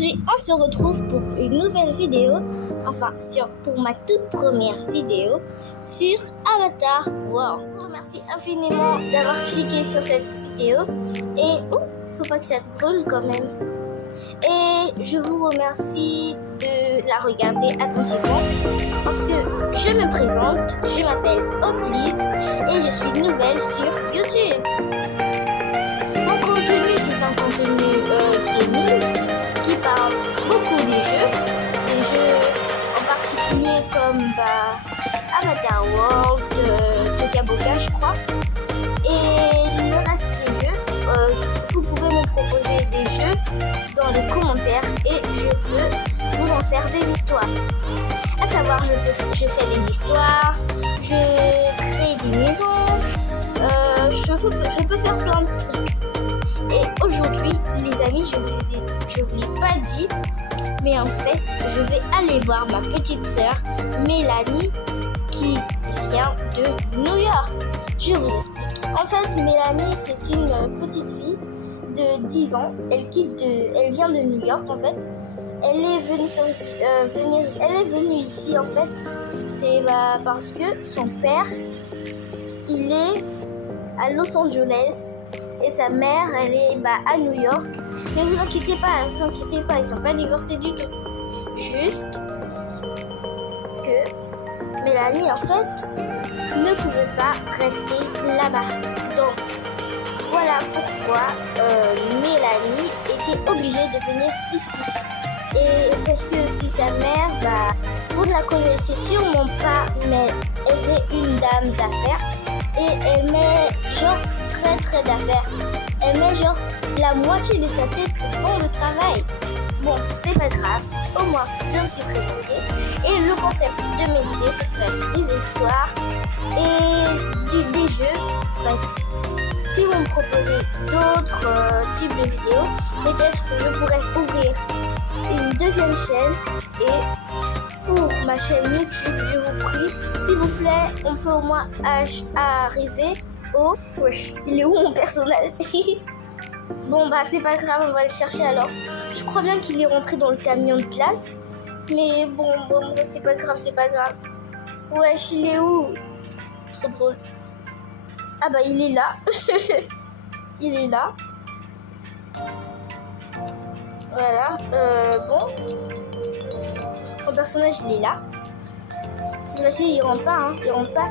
Aujourd'hui, on se retrouve pour une nouvelle vidéo, pour ma toute première vidéo sur Avatar World. Je vous remercie infiniment d'avoir cliqué sur cette vidéo et faut pas que ça brûle quand même. Et je vous remercie de la regarder attentivement parce que je me présente, je m'appelle Opliz et je suis nouvelle sur YouTube. Mon contenu, c'est un contenu gaming qui parle beaucoup des jeux en particulier comme Avatar World, Toca Boca je crois, et le reste des jeux. Vous pouvez me proposer des jeux dans les commentaires et je peux vous en faire des histoires. À savoir, je fais des histoires, je crée des maisons, je peux faire plein de trucs. Et aujourd'hui, les amis, je vous l'ai pas dit, mais en fait, je vais aller voir ma petite sœur Mélanie qui vient de New York. Je vous explique. En fait, Mélanie, c'est une petite fille de 10 ans. Elle vient de New York en fait. Elle est venue ici en fait. C'est parce que son père, il est à Los Angeles. Et sa mère, elle est à New York. Mais vous inquiétez pas, ils sont pas divorcés du tout. Juste que Mélanie, en fait, ne pouvait pas rester là-bas. Donc, voilà pourquoi Mélanie était obligée de venir ici. Et parce que si sa mère, vous ne la connaissez sûrement pas, mais elle est une dame d'affaires. Et elle met genre très d'affaires. Elle met genre la moitié de sa tête dans le travail. Bon, c'est pas grave. Au moins, je me suis présentée. Et le concept de mes vidéos, ce serait des histoires et des jeux. Si vous me proposez d'autres types de vidéos, peut-être que je pourrais ouvrir une deuxième chaîne. Et pour ma chaîne YouTube, je vous prie, s'il vous plaît, on peut au moins arriver au... Wesh, il est où mon personnage? Bon c'est pas grave, on va le chercher alors. Je crois bien qu'il est rentré dans le camion de classe. Mais bon, c'est pas grave. Wesh, il est où? Trop drôle. Ah il est là. Il est là. Voilà. Bon. Mon personnage, il est là. Cette fois-ci, il rentre pas, Il rentre pas.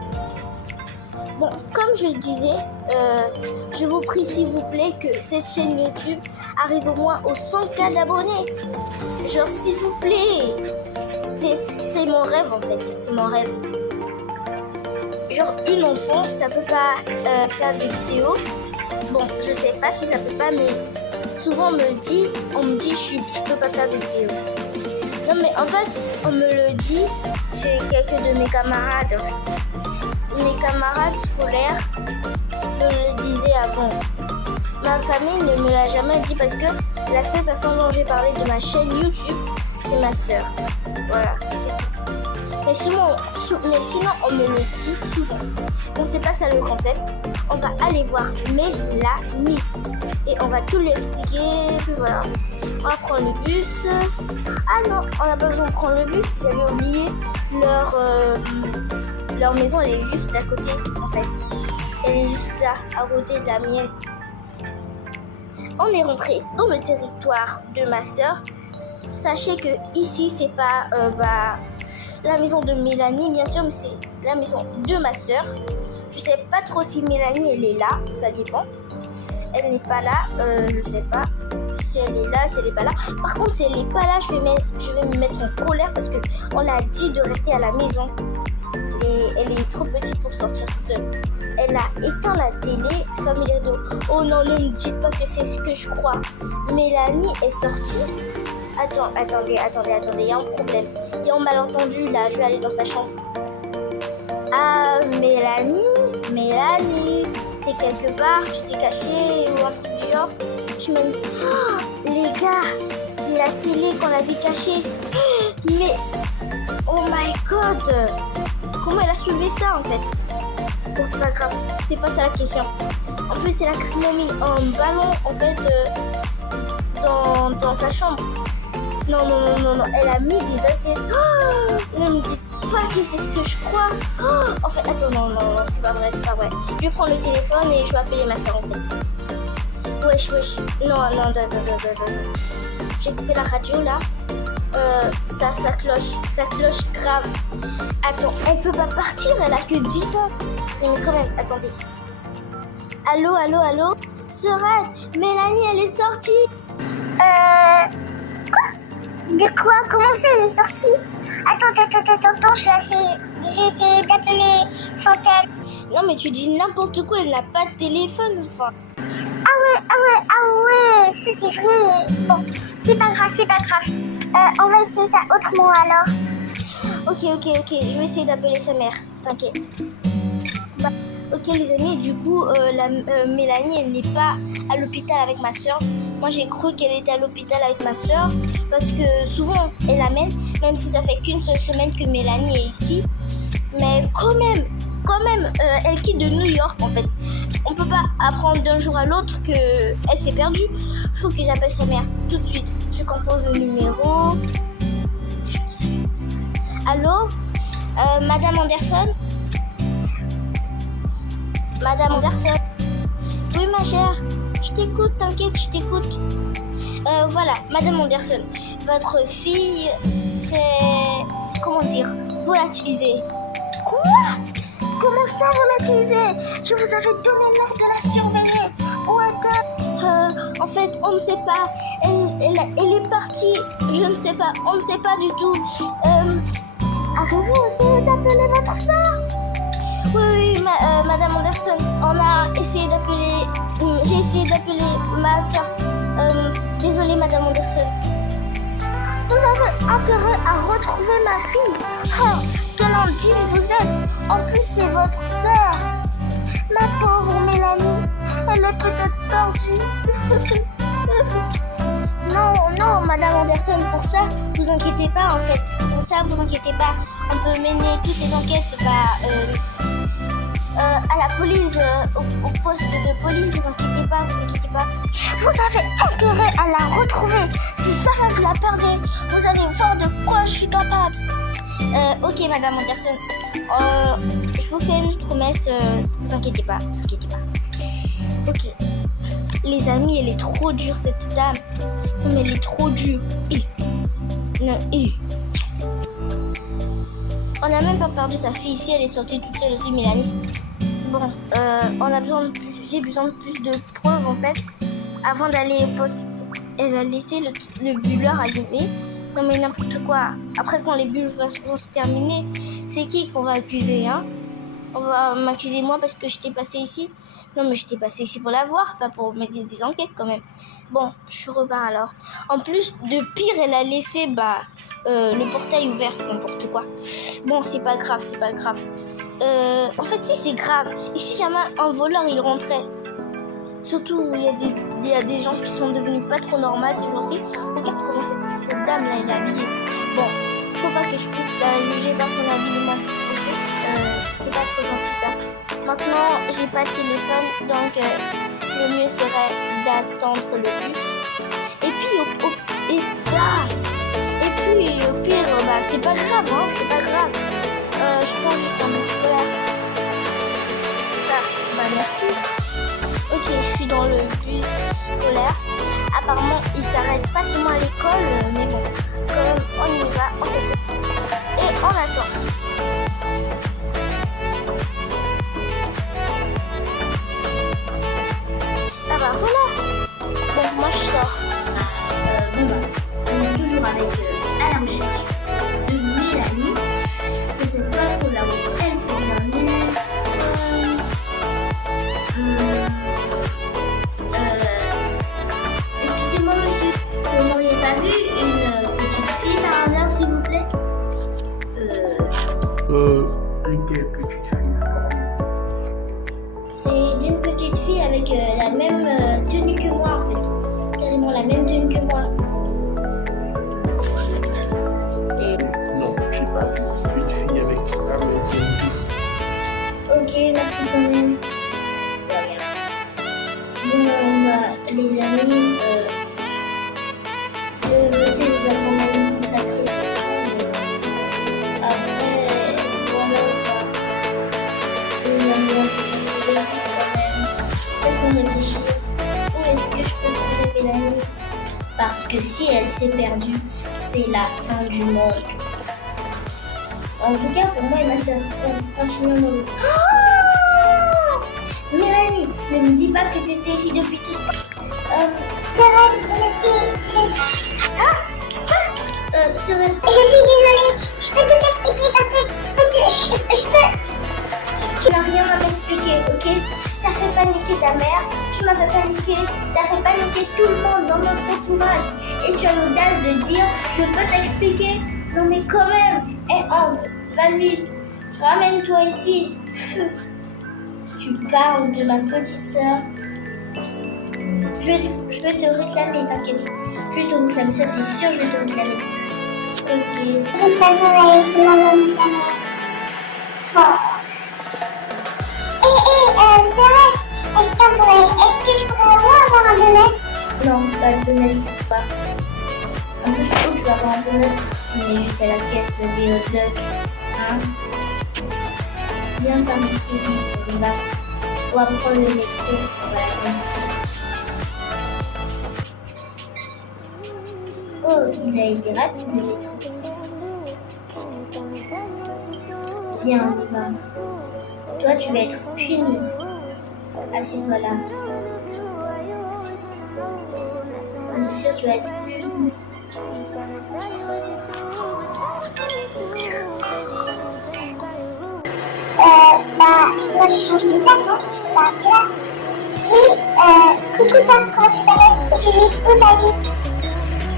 Bon, comme je le disais, je vous prie s'il vous plaît que cette chaîne YouTube arrive au moins aux 100K d'abonnés. Genre, s'il vous plaît. C'est mon rêve en fait, c'est mon rêve. Genre, une enfant, ça peut pas faire des vidéos. Bon, je sais pas si ça peut pas, mais souvent on me dit je peux pas faire des vidéos. Non mais en fait, on me le dit chez quelques de mes camarades. Mes camarades scolaires me le disaient avant. Ma famille ne me l'a jamais dit parce que la seule personne dont j'ai parlé de ma chaîne YouTube, c'est ma soeur. Voilà, c'est tout. Mais sinon, on me le dit souvent. Donc c'est pas ça le concept. On va aller voir Mélanie et on va tout lui expliquer. Puis voilà, on va prendre le bus. Ah non, on n'a pas besoin de prendre le bus. J'avais oublié leur maison, elle est juste à côté en fait. Elle est juste là, à côté de la mienne. On est rentré dans le territoire de ma soeur. Sachez que ici c'est pas la maison de Mélanie bien sûr, mais c'est la maison de ma soeur. Je sais pas trop si Mélanie elle est là, ça dépend. Elle n'est pas là, je sais pas si elle est là, si elle est pas là. Par contre si elle n'est pas là, je vais me mettre en colère parce que on a dit de rester à la maison. Et elle est trop petite pour sortir toute seule. Elle a éteint la télé, famille rideau. Oh non, ne me dites pas que c'est ce que je crois. Mélanie est sortie. Attendez, il y a un problème. Il y a un malentendu là, je vais aller dans sa chambre. Ah, Mélanie, t'es quelque part, tu t'es cachée ou un truc du genre. Tu m'as dit, les gars, c'est la télé qu'on avait cachée. Mais, oh my god, comment elle a soulevé ça en fait? Bon, c'est pas grave, c'est pas ça la question. En plus, elle a mis un ballon en fait dans sa chambre. Non, non, non, non, non. Elle a mis des assiettes. Oh, ne me dites pas que c'est ce que je crois. Oh, en fait, attends, non, non, non, c'est pas vrai, c'est pas vrai. Je vais prendre le téléphone et je vais appeler ma soeur, en fait. Wesh, wesh. Non, non, attends. J'ai coupé la radio, là. Ça cloche grave. Attends, elle peut pas partir, elle a que 10 ans. Mais quand même, attendez. Allô Soraya, Mélanie, elle est sortie. De quoi? Comment ça, elle est sortie? Attends, je vais essayer d'appeler son tel. Non, mais tu dis n'importe quoi, elle n'a pas de téléphone, enfin. Ah ouais, ça c'est vrai. Bon, c'est pas grave. On va essayer ça autrement alors. Ok, je vais essayer d'appeler sa mère, t'inquiète. Bah, ok les amis, du coup, Mélanie, elle n'est pas à l'hôpital avec ma soeur. Moi, j'ai cru qu'elle était à l'hôpital avec ma soeur parce que souvent, elle l'amène, même si ça fait qu'une seule semaine que Mélanie est ici. Mais quand même, elle quitte de New York, en fait. On peut pas apprendre d'un jour à l'autre qu'elle s'est perdue. Il faut que j'appelle sa mère tout de suite. Je compose le numéro. Allô, Madame Anderson? Madame Anderson? Oui, ma chère. Je t'écoute, t'inquiète, je t'écoute. Voilà, Madame Anderson. Votre fille s'est, comment dire, volatilisée. Quoi? Comment ça volatilisée? Je vous avais donné l'ordre de la surveiller. En fait, on ne sait pas. Elle est partie. Je ne sais pas. On ne sait pas du tout. Avez-vous essayé d'appeler votre soeur? Oui, Madame Anderson. On a essayé d'appeler. J'ai essayé d'appeler ma soeur. Désolée, Madame Anderson. Vous avez intérêt à retrouver ma fille. Oh, quelle indigne vous êtes. En plus, c'est votre soeur. Ma pauvre Mélanie. Elle est peut-être perdue. Non, Madame Anderson, pour ça, vous inquiétez pas en fait. Pour ça, vous inquiétez pas. On peut mener toutes les enquêtes à la police, au poste de police. Vous inquiétez pas. Vous avez intérêt à la retrouver. Si jamais vous la perdez, vous allez voir de quoi je suis capable. Ok, Madame Anderson. Je vous fais une promesse. Vous inquiétez pas. Ok. Les amis, elle est trop dure cette dame. Non, mais elle est trop dure. On n'a même pas perdu sa fille ici, elle est sortie toute seule aussi, Mélanie. Bon, j'ai besoin de plus de preuves en fait. Avant d'aller au poste, elle a laissé le bulleur allumé. Non mais n'importe quoi. Après quand les bulles vont se terminer, c'est qui qu'on va accuser, hein? On va m'accuser moi parce que je t'ai passé ici. Non mais je t'ai passé ici pour la voir, pas pour mettre des enquêtes quand même. Bon, je repars alors. En plus, de pire, elle a laissé le portail ouvert, n'importe quoi. Bon, c'est pas grave. En fait, si c'est grave. Et si jamais un voleur il rentrait? Surtout, il y a des gens qui sont devenus pas trop normaux ces jours-ci. Regarde comment cette dame là, elle est habillée. Bon, faut pas que je puisse la juger par son habillement. C'est pas trop gentil ça. Maintenant, j'ai pas de téléphone, donc le mieux serait d'attendre le bus. Et puis, au pire, c'est pas grave, hein, je prends juste un bus scolaire. Merci. Ok, je suis dans le bus scolaire. Apparemment, il s'arrête pas seulement à l'école, mais bon, quand même, on y va, on s'assoit. Et on attend. Voilà. Bon, moi je sors. On est toujours avec à la recherche de Mélanie. Je sais pas trop là où elle peut venir. Excusez-moi monsieur, vous m'auriez pas vu si elle s'est perdue, c'est la fin du monde. En tout cas, pour moi et ma soeur, continuons. Mélanie, ne me dis pas que tu étais ici depuis tout ce temps. Sorel, je suis Sorel. Je suis désolée, je peux tout expliquer, t'inquiète, je peux... Tu n'as rien à m'expliquer, ok? T'as fait paniquer ta mère, tu m'as fait paniquer, t'as fait paniquer tout le monde dans notre entourage. Et tu as l'audace de dire, je peux t'expliquer. Non mais quand même, vas-y, ramène-toi ici. Tu parles de ma petite sœur. Je vais te réclamer, t'inquiète. Je vais te réclamer, ça c'est sûr, je vais te réclamer. Ok. De toute façon, c'est maman. Sorel, est-ce que je pourrais avoir un donut? Non, pas de donut, pas. En plus, je trouve que tu vas avoir un donut, mais juste à la caisse des hot dogs. Hein? Viens par ici, on va prendre le métro, on va la prendre ici. Oh, il a été rapide le métro. Viens, on y va. Toi, tu vas être puni. Assieds-toi là. Je suis sûre que tu vas être puni. Moi je change de place, hein. Parce que là, dis, coucou toi, comment tu t'appelles? Où tu vis? Où t'habites?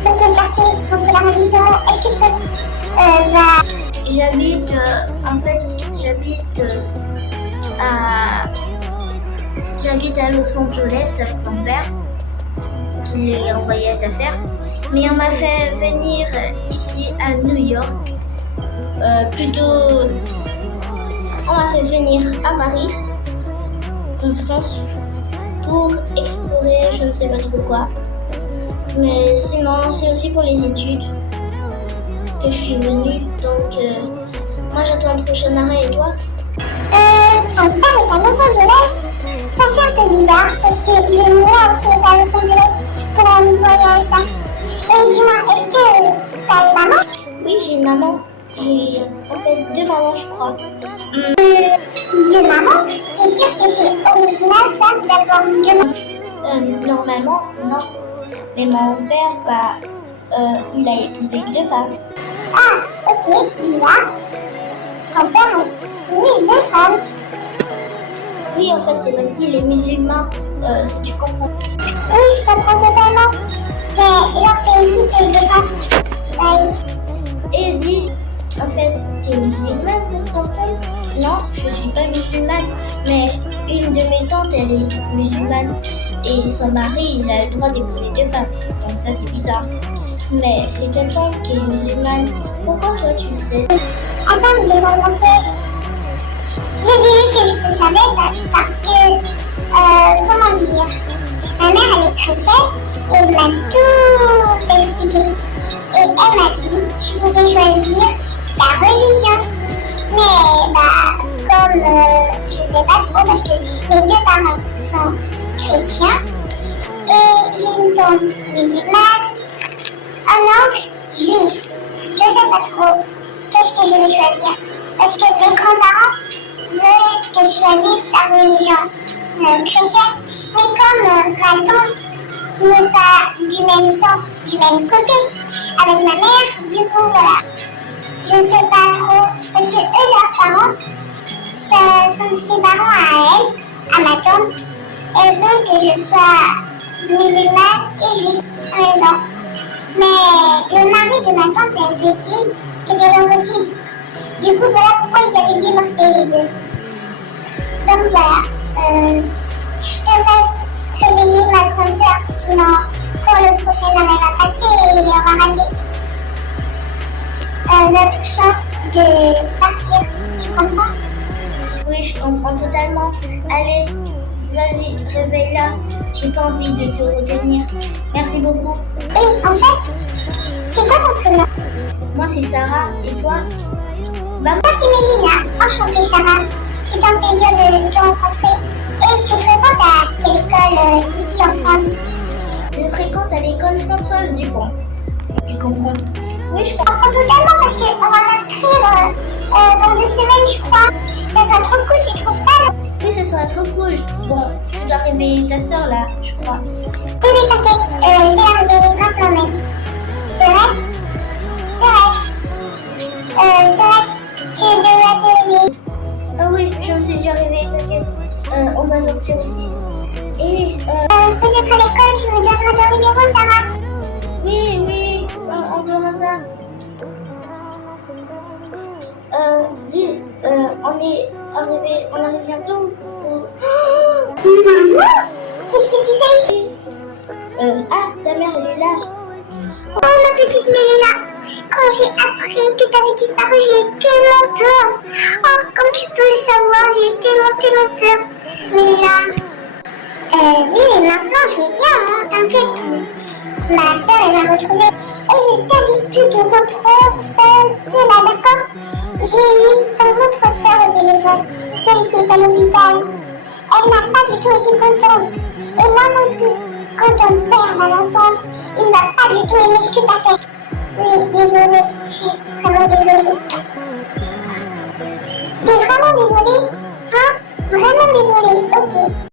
Dans quel quartier? Dans quel arrondissement? Est-ce que tu peux... J'habite, à Los Angeles avec mon père, qui est en voyage d'affaires. Mais on m'a fait venir ici à New York. On m'a fait venir à Paris, en France, pour explorer je ne sais pas trop quoi. Mais sinon, c'est aussi pour les études que je suis venue. Donc, moi j'attends le prochain arrêt. Et toi? Ton père est à Los Angeles. Ça fait un peu bizarre parce que le mien aussi est à Los Angeles pour un voyage là. Et dis-moi, est-ce que t'as une maman? Oui, j'ai une maman. J'ai en fait 2 mamans, je crois. 2 mamans? T'es sûr que c'est original ça d'avoir 2 mamans? Normalement, non. Mais mon père, il a épousé 2 femmes. Ah, ok, bizarre. Ton père a épousé 2 femmes. Oui, en fait, c'est parce qu'il est musulman, si tu comprends. Oui, je comprends totalement. Mais genre, c'est ici que je descends. Bye. Et dis, en fait, t'es musulmane, en fait? Non, je suis pas musulmane, mais une de mes tantes, elle est musulmane. Et son mari, il a le droit d'épouser 2 femmes. Donc ça, c'est bizarre. Mais c'est ta tante qui est musulmane. Pourquoi toi, tu le sais? Attends, je descends de mon siège. Je disais que je le savais parce que, comment dire, ma mère elle est chrétienne et elle m'a tout expliqué. Et elle m'a dit que tu pouvais choisir ta religion. Mais comme je sais pas trop parce que mes 2 parents sont chrétiens et j'ai une tante musulmane, un oncle juif. Je sais pas trop qu'est-ce que je vais choisir parce que mes grands-parents veulent que je choisisse la religion chrétienne, mais comme ma tante n'est pas du même sang, du même côté avec ma mère, du coup voilà, je ne sais pas trop, parce que eux, leurs parents, ce sont ses parents à elle, à ma tante, elle veut que je sois musulmane et juive en même temps. Mais le mari de ma tante, elle lui dit que c'est pas possible. Du coup, voilà pourquoi ils avaient divorcé les 2. Donc voilà, je devrais réveiller ma grande sœur, sinon pour le prochain arrêt va passer et on va rater notre chance de partir. Tu comprends? Oui, je comprends totalement. Allez, vas-y, réveille-la. J'ai pas envie de te retenir. Merci beaucoup. Et en fait, c'est quoi ton prénom? Moi, c'est Sarah. Et toi? Moi, c'est Mélina. Enchantée, Sarah. C'est un plaisir de te rencontrer. Et tu fréquentes à quelle école ici en France? Je fréquente à l'école Françoise Dupont. Tu comprends? Oui, je Je comprends. comprends totalement parce qu'on va m'inscrire dans 2 semaines, je crois. Ça sera trop cool, tu trouves pas? Non? Oui, ça serait trop cool. Bon, tu dois réveiller ta soeur là, je crois. Oui, oui, t'inquiète. Je vais arriver maintenant même. Serette? Tu devrais te réveiller. Ah oui, je me suis déjà réveillée, t'inquiète. On va sortir aussi. Et Peut-être à l'école, tu me donneras ton numéro, Sarah. oui, on verra ça. Dis, on arrive bientôt ou... Maman, qu'est-ce que tu fais ici? Ta mère, elle est là. Oh, ma petite Mélina, quand j'ai appris que t'avais disparu, j'ai eu tellement peur. Oh, comme tu peux le savoir, j'ai eu tellement peur. Mélina, oui, mais maintenant je vais bien, hein, t'inquiète. Ma soeur, elle m'a retrouvée. Et ne t'avise plus de reprendre cela, d'accord? J'ai eu ton autre soeur au téléphone, celle qui est à l'hôpital. Elle n'a pas du tout été contente. Et moi non plus. Quand ton père va l'entendre, il ne va pas du tout aimer ce que t'as fait. Oui, désolée, je suis vraiment désolée. T'es vraiment désolée? Hein? Vraiment désolée, ok.